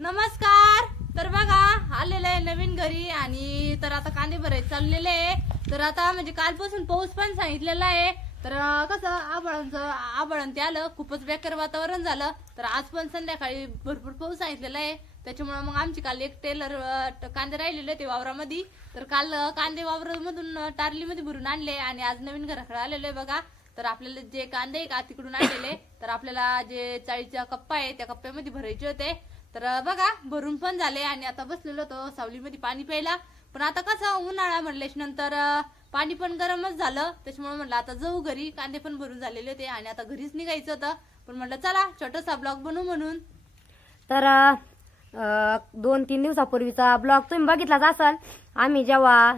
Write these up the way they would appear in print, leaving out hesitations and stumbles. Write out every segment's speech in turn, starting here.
नमस्कार. तर बघा आलेलं आहे नवीन घरी आणि तर आता कांदे भरायचे चाललेले आहे. तर आता म्हणजे कालपासून पाऊस पण सांगितलेला आहे. तर कसं आभाळांचं ते आलं, खूपच बेकार वातावरण झालं. तर आज पण संध्याकाळी भरपूर पाऊस सांगितलेला आहे. त्याच्यामुळे मग आमची काल एक टेलर कांदे राहिलेले ते वावरामध्ये. तर काल कांदे वावरामधून टारलीमध्ये भरून आणले आणि आज नवीन घराकडे आलेले बघा. तर आपल्याला जे कांदे का तिकडून आणलेले तर आपल्याला जे 40चा कप्पा आहे त्या कप्प्यामध्ये भरायचे होते. तर बघा भरून पण झाले आणि आता बसलेलो होतो सावलीमध्ये पाणी प्यायला. पण आता कसं उन्हाळा म्हणल्याच्या नंतर पाणी पण गरमच झालं. त्याच्यामुळे म्हणलं आता जाऊ घरी. कांदे पण भरून झालेले होते आणि आता घरीच निघायचं होतं. पण म्हणलं चला छोटासा ब्लॉग बनवू म्हणून. तर 2-3 दिवसापूर्वीचा ब्लॉग तुम्ही बघितलाच असाल. आम्ही जेव्हा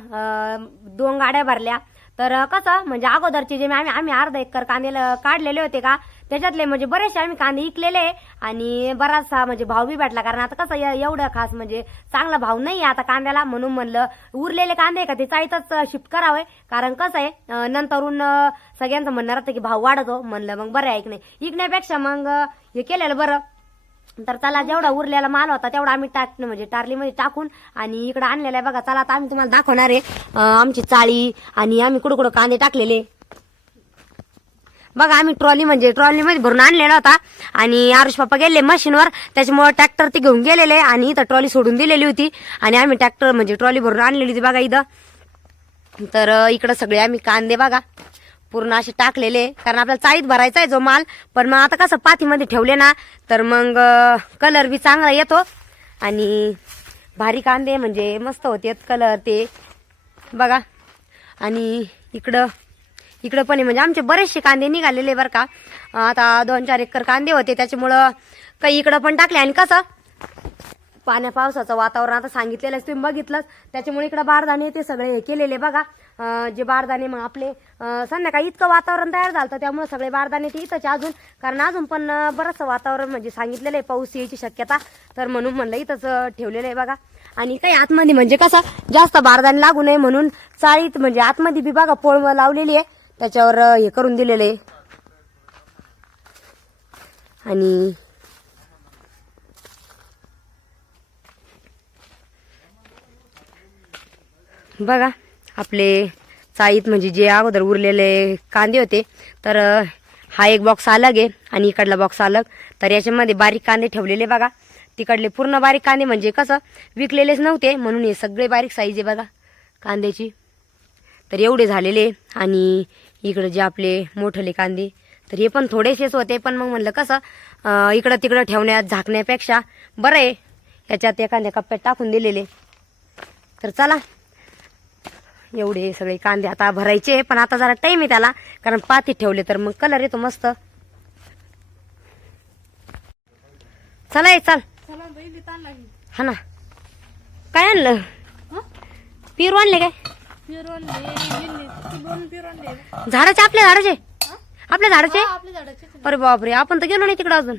2 गाड्या भरल्या तर कसं म्हणजे अगोदरचे जे आम्ही अर्धा एकर कांदे काढलेले होते का त्याच्यातले म्हणजे बरेचसे आम्ही कांदे विकलेले आणि बराचसा म्हणजे भाव बी भेटला. कारण आता कसं एवढं खास म्हणजे चांगला भाव नाही आता कांद्याला, म्हणून म्हणलं उरलेले कांदे का ते चाळीतच शिफ्ट करावे. कारण कसं आहे नंतरून सगळ्यांचं म्हणणार होतं की भाव वाढतो. म्हणलं मग बरं आहे की नाही, विकण्यापेक्षा मग हे केलेलं बरं. तर चला जेवढा उरलेला माल होता तेवढा आम्ही म्हणजे टारलीमध्ये टाकून आणि इकडे आणलेला आहे बघा. चला आता आम्ही तुम्हाला दाखवणार आहे आमची चाळी आणि आम्ही कुठं कुठं कांदे टाकलेले बघा. आम्ही ट्रॉलीमध्ये भरून आणलेला होता आणि आरुष पप्पा गेले मशीनवर, त्याच्यामुळे ट्रॅक्टर ते घेऊन गेलेले आणि इथं ट्रॉली सोडून दिलेली होती आणि आम्ही ट्रॅक्टर म्हणजे ट्रॉली भरून आणलेली होती बघा इथं. तर इकडं सगळे आम्ही कांदे बघा पूर्ण असे टाकलेले, कारण आपल्याला चाळीत भरायचा आहे जो माल. पण मग आता कसं पाथीमध्ये ठेवले ना तर मग कलर बी चांगला येतो आणि भारी कांदे म्हणजे मस्त होते कलर ते बघा. आणि इकडं पण आहे म्हणजे आमचे बरेचसे कांदे निघालेले बरं का. आता 2-4 एकर कांदे होते त्याच्यामुळं काही इकडं पण टाकले. आणि कसं पाण्या पावसाचं वातावरण आता सांगितलेलं तुम्ही बघितलंच, त्याच्यामुळे इकडं बारदाणे ते सगळे हे केलेले बघा. जे बारदाणे मग आपले संध्याकाळी इतकं वातावरण तयार झालं त्यामुळे सगळे बारदाणे ते इथंच अजून, कारण अजून पण बरंचसं वातावरण म्हणजे सांगितलेलं आहे पाऊस यायची शक्यता. तर म्हणून म्हणलं इथंच ठेवलेलं आहे बघा. आणि काही आतमध्ये म्हणजे कसं जास्त बारदाणे लागू नये म्हणून चाळीत म्हणजे आतमध्ये बी बघा पोळ लावलेली आहे, त्याच्यावर हे करून दिलेलं आहे. आणि बघा आपले चाळीत म्हणजे जे अगोदर उरलेले कांदे होते तर हा एक बॉक्स अलग आहे आणि इकडला बॉक्स अलग. तर याच्यामध्ये बारीक कांदे ठेवलेले बघा. तिकडले पूर्ण बारीक कांदे म्हणजे कसं विकलेलेच नव्हते म्हणून हे सगळे बारीक साईज आहे बघा कांद्याची. तर एवढे झालेले. आणि इकडे जे आपले मोठले कांदे तर हे पण थोडेसेच होते, पण मग म्हणलं कसं इकडं तिकडं ठेवण्यात झाकण्यापेक्षा बरं आहे ह्याच्यात एखाद्या कप्प्यात टाकून दिलेले. तर चला एवढे सगळे कांदे आता भरायचे, पण आता जरा टाइम आहे त्याला, कारण पातीत ठेवले तर मग कलर येतो मस्त. चला चल हा ना. काय आणलं? पेरू आणले काय? झाडाचे आपल्या झाडाचे अरे बापरे, आपण तर गेलो नाही तिकडं अजून.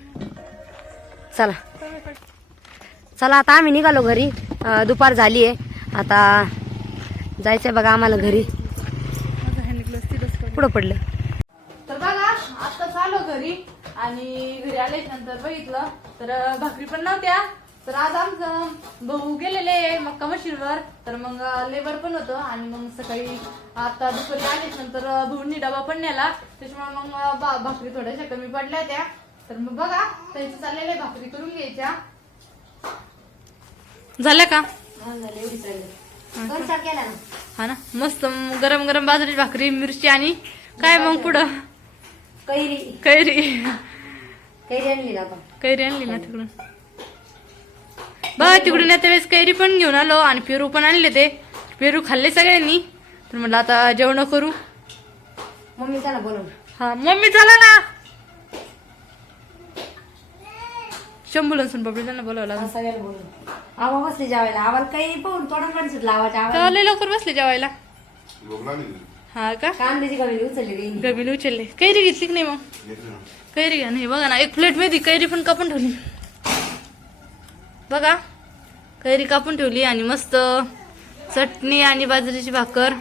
चला आता आम्ही निघालो घरी. दुपार झाली आहे आता जायचंय बघा आम्हाला घरी. पुढं पडलं. तर बघा आता चालो घरी आणि घरी आल्याच्या नंतर बघितलं तर भाकरी पण नव्हत्या. तर आज आमचं भाऊ गेलेले मक्का मशीनवर, तर मग लेबर पण होतं. आणि मग सकाळी आता दुपारी आल्याच्या नंतर भाऊंनी डबा पण नेला, त्याच्यामुळे मग भाकरी थोड्याशा कमी पडल्या त्या. तर मग बघा त्याचं चाललेलं भाकरी करून घ्यायच्या. झाल्या का? हा ना, मस्त गरम गरम बाजरीची भाकरी, मिरची आणि काय मग पुढं कैरी आणली ना तिकडून बघा. तिकडून येत्या वेळेस कैरी पण घेऊन आलो आणि पेरू पण आणले. ते पेरू खाल्ले सगळ्यांनी. तर म्हटलं आता जेवण करू. मम्मी चला बोलून. हा मम्मी चला ना. शंभू लसूण पापडी त्यांना बोलावला. सगळ्याला बोलून आवा बसले जेवायला. आवाला काही पाहून थोडं काढून लावायच्या तर लय लवकर बसले जेवायला. हा का? कांद्याची गमिली उचलली गबिले उचलले. कैरी घेतली की नाही मग? कैरी घ्या नाही बघा ना, एक प्लेट मध्ये कैरी पण कापून ठेवली बघा. कैरी कापून ठेवली आणि मस्त चटणी आणि बाजरीची भाकर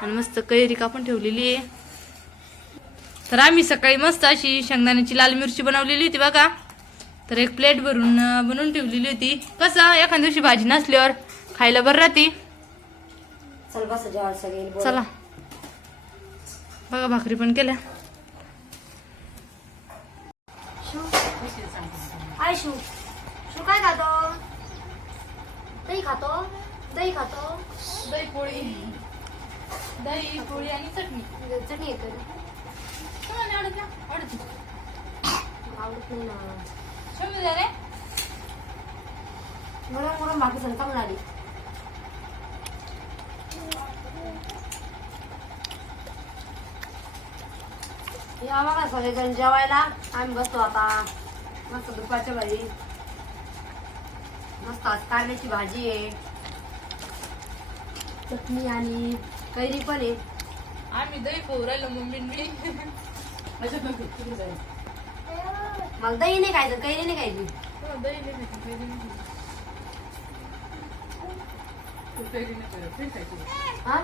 आणि मस्त कैरी कापून ठेवलेली आहे. तर आम्ही सकाळी मस्त अशी शेंगदाण्याची लाल मिरची बनवलेली होती बघा. तर एक प्लेट भरून बनवून ठेवलेली होती. कसं एखाद्या दिवशी भाजी नसल्यावर खायला बरं राहते. चल बस जेवायला सगळे. चला बघा भाकरी पण केल्या. हाय शू शू काय खातो? दही खातो. दही खातो. दही पोळी आणि चटणी. चटणी येतो आवडत आवडत नाही ना. रे गरम गरम भाकरी संग चांगली आली. या बघा सगळेजण जेवायला. आम्ही बसतो आता मस्त दुपारच्या भाजी. मस्त आज कारल्याची भाजी आहे, चटणी आणि कैरी पण आहे. आम्ही दही पोहू राहिलो मम्मी मी. मला दही नाही खायचं, कैरी नाही खायची. हा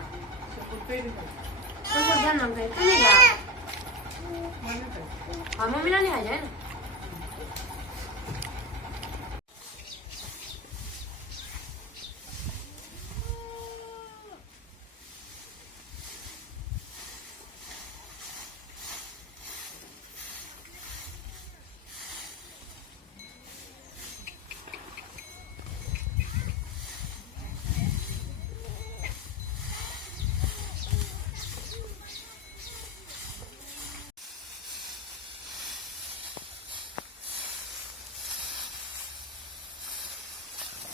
कसं घ्या ना काही तुम्ही घ्या. हा मम्मीला नाही खायचं आहे ना.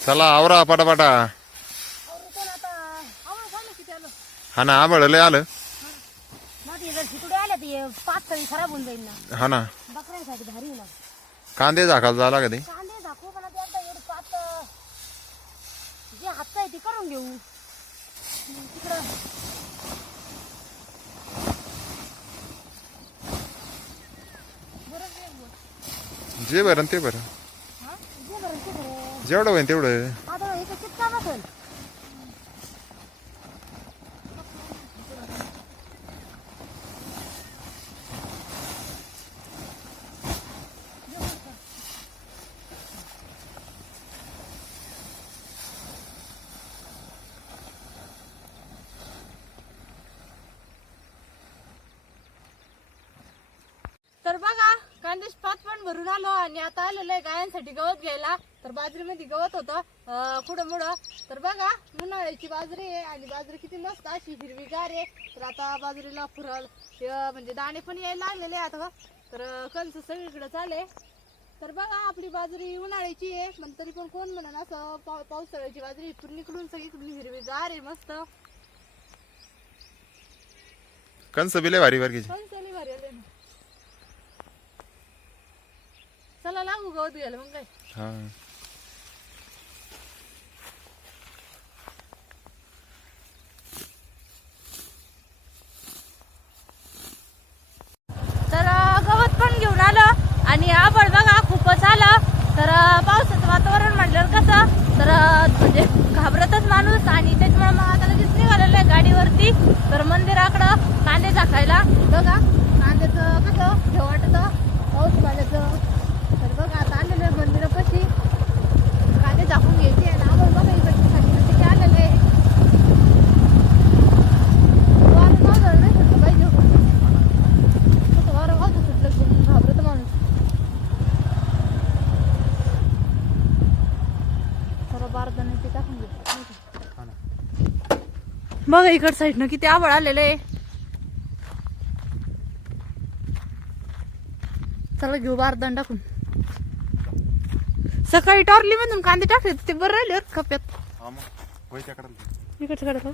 चला आवरा पटापटा. हा ना आंबळ लय आलं. पाच तरी खराब होऊन जाईल ना. हा ना बकऱ्यांसाठी भारी ना. कांदे झाकाल झाला कधी. कांदे दाखवू पण आता एकदा एवढं पात जे हात आहे ते करून घेऊ तिकडं. जे बरं ते बरं, जे बरं ते बरं. जेवढं होईल तेवढं. आता हे किती काम असेल. तर बघा कांदेश पात पण भरून आलो आणि आता आलेलं आहे गायांसाठी गवत घ्यायला. तर बाजरीमध्ये गवत होतं पुढं मुडं. तर बघा उन्हाळ्याची बाजरी आहे आणि बाजरी किती मस्त अशी हिरवीगार आहे. तर आता बाजरीला फुरल म्हणजे दाणे पण यायला लागलेले आता. तर कंस सगळीकडे चाले. तर बघा आपली बाजरी उन्हाळ्याची आहे पण तरी पण कोण म्हणून असं पावसाळ्याची बाजरी इकडून सगळीकडून हिरवीगार आहे मस्त. कंस बिले भारी बारकीची. कंस लई भारी आले ना. चला लागू गवत घ्यायला मग काय. हा तर गवत पण घेऊन आलं आणि आभाळ बघा खूपच आलं. तर पावसाचं वातावरण म्हटल्यावर कसं तर म्हणजे घाबरतच माणूस आणि त्याच्यामुळे मग आता लगेच निघालेलं आहे गाडीवरती. तर मंदिराकडं कांदे झाकायला. बघा कांद्याचं कसं घेऊ वाटतं पाऊस पाण्याचं. तर बघा आता आलेलं आहे मंदिरापाशी कांदे झाकून घ्यायचे आणि आभाळ बघा इकडचं खाली किती आलेलं आहे. वारं नव्हतं नाही सुटलं पाहिजे कसं वारं वाजत सुटलं घाबरत माणूस. थोडं बारदाणे ते टाकून घेऊ. बघा इकड साईडनं किती आभाळ आलेलं आहे. चला घेऊ बारदाण टाकून. सकाळी टॉर्ली मधून कांदे टाकले ते बरं राहिले खप्यात. इकडच्या कडे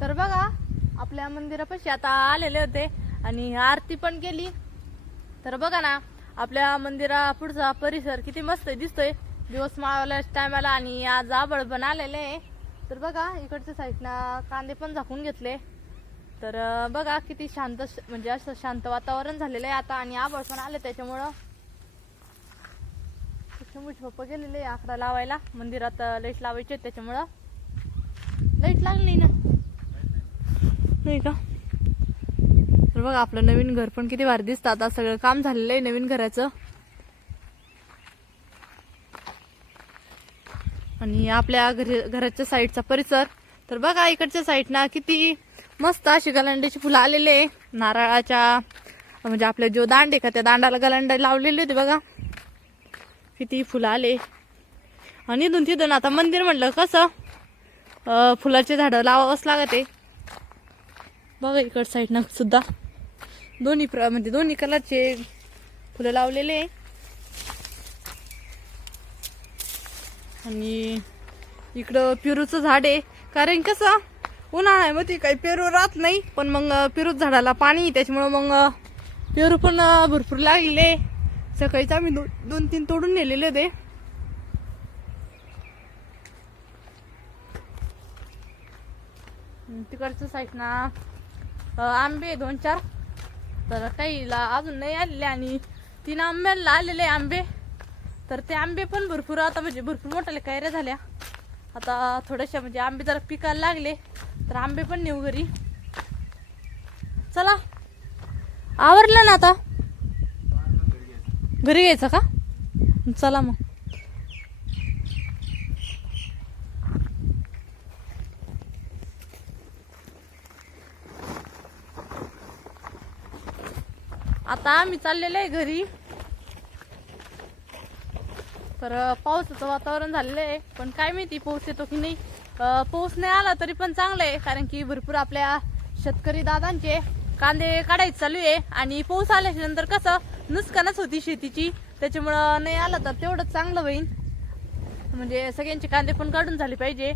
तर बघा आपल्या मंदिरापाशी आता आलेले होते आणि आरती पण केली. तर बघा ना आपल्या मंदिरा पुढचा परिसर किती मस्त दिसतोय दिवस मावळल्या टायमाला आणि आज आभाळ पण आलेले आहे. तर बघा इकडच्या साईडला कांदे पण झाकून घेतले. तर बघा किती शांत म्हणजे असं शांत वातावरण झालेलं आहे आता. आणि आभाळ पण आले त्याच्यामुळं पप्पा गेलेले आकडा लावायला मंदिरात. लाईट लावायचे त्याच्यामुळं लाईट लागली ना नाही का. तर बघा आपलं नवीन घर पण किती भारी दिसतं. आता सगळं काम झालेलं आहे नवीन घराचं. आणि आपल्या घराच्या साईडचा परिसर तर बघा इकडच्या साईडना किती मस्त अशी गलांड्याची फुलं आलेले. नारळाच्या म्हणजे आपल्या जो दांड आहे का त्या दांडाला गलांडे लावलेले होते बघा किती फुलं आले. आणि इथून तिथून आता मंदिर म्हणलं कसं फुलाचे झाडं लावावंच लागते. बघा इकड साईडनं सुद्धा म्हणजे दोन्ही कलरचे फुलं लावलेले. आणि इकडं पेरूचं झाड आहे. कारण कसं उन्हाळ्यामध्ये काही पेरू राहत नाही पण मग पेरूच झाडाला पाणी त्याच्यामुळं मग पेरू पण भरपूर लागलेले. सकाळीच आम्ही 2-3 तोडून नेलेले होते. तिकडच्या साईडना आंबे 2-4 तर काहीला अजून नाही आलेले. आणि 3 आंब्याला आलेले आंबे. तर ते आंबे पण भरपूर आता म्हणजे भरपूर मोठ्याले कैऱ्या झाल्या. आता थोड्याशा म्हणजे आंबे जरा पिकायला लागले तर आंबे पण नेऊ घरी. चला आवरलं ना आता घरी घ्यायचं का. चला मग आता आम्ही चाललेलो आहे घरी. तर पावसाचं वातावरण झालेलं आहे पण काय माहिती पाऊस येतो की नाही. पाऊस नाही आला तरी पण चांगलं आहे कारण की भरपूर आपल्या शेतकरी दादांचे कांदे काढायचे चालू आहे. आणि पाऊस आल्याच्या नंतर कसं नुकसानच होती शेतीची. त्याच्यामुळं नाही आला तर तेवढंच चांगलं होईल. म्हणजे सगळ्यांचे कांदे पण काढून झाले पाहिजे.